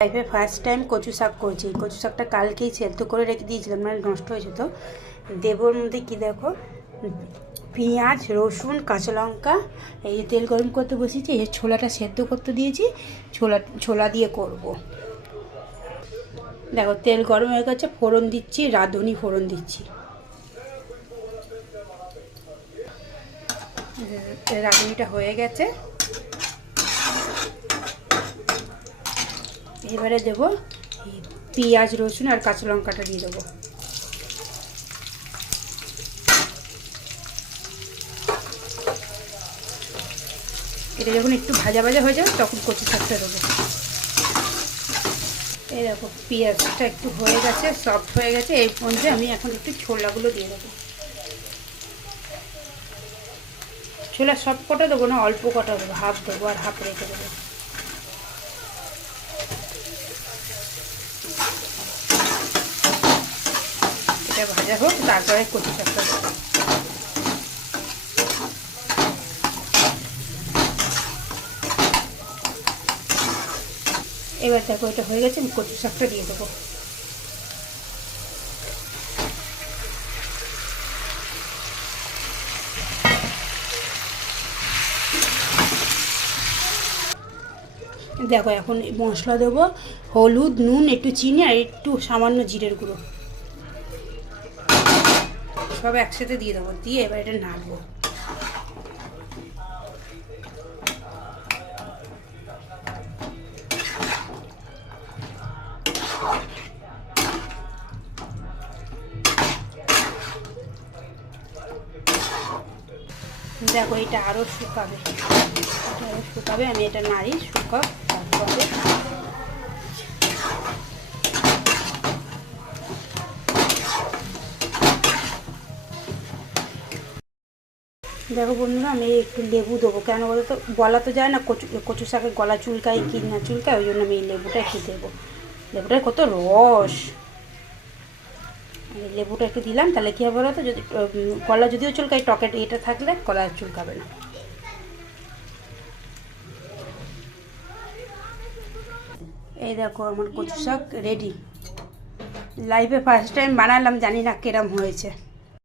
লাইফে first time কচু শাক করছি। কচু শাকটা কালকেই সেদ্ধ করে রেখে দিয়েছিলাম, মানে নষ্ট হয়েছে। তো দেবর মধ্যে কি দেখো, পেঁয়াজ, রসুন, কাঁচা লঙ্কা, এই তেল গরম করতে বসিয়েছি। এই ছোলাটা সেদ্ধ করতে দিয়েছি, ছোলা দিয়ে করব। দেখো তেল গরম হয়ে গেছে, ফোড়ন দিচ্ছি, রাঁধুনি ফোড়ন দিচ্ছি। রাঁধুনিটা হয়ে গেছে, এবারে দেবো পেঁয়াজ, রসুন আর কাঁচা লঙ্কাটা দিয়ে দেবো। এটা যখন একটু ভাজা ভাজা হয়ে যাবে তখন কচু শাকটা দেবো। এই দেখো পেঁয়াজটা একটু হয়ে গেছে, সফট হয়ে গেছে। এই পর্যায়ে আমি এখন একটু ছোলাগুলো দিয়ে দেবো। ছোলা সব কটা দেবো না, অল্প কটা দেবো, হাফ দেবো আর হাফ রেখে দেবো। এটা ভাজা হোক, তারপরে কচু শাকটা দেবো। এবার দেখো এটা হয়ে গেছে, আমি কচু শাকটা দিয়ে দেবো। দেখো এখন মশলা দেবো, হলুদ, নুন, একটু চিনি আর একটু সামান্য জিরের গুঁড়ো, সব একসাথে দিয়ে দেবো। দিয়ে এবার এটা নাড়বো। দেখো এটা আরও শুকাবে, আমি এটা নাড়ি শুকাও তারপরে। দেখো বন্ধুরা, আমি একটু লেবু দেবো। কেন বলো তো, গলা তো যায় না, কচু শাকের গলা চুলকায় কি না চুলকায়, ওই জন্য আমি লেবুটা একটু দেবো। লেবুটার কত রস, লেবুটা একটু দিলাম। তাহলে কী হবে বলো তো, যদি গলা যদিও চুলকায়, টকেট এটা থাকলে গলা চুলকাবে না। এই দেখো আমার কচু শাক রেডি। লাইফে ফার্স্ট টাইম বানালাম, জানি না কিরম হয়েছে।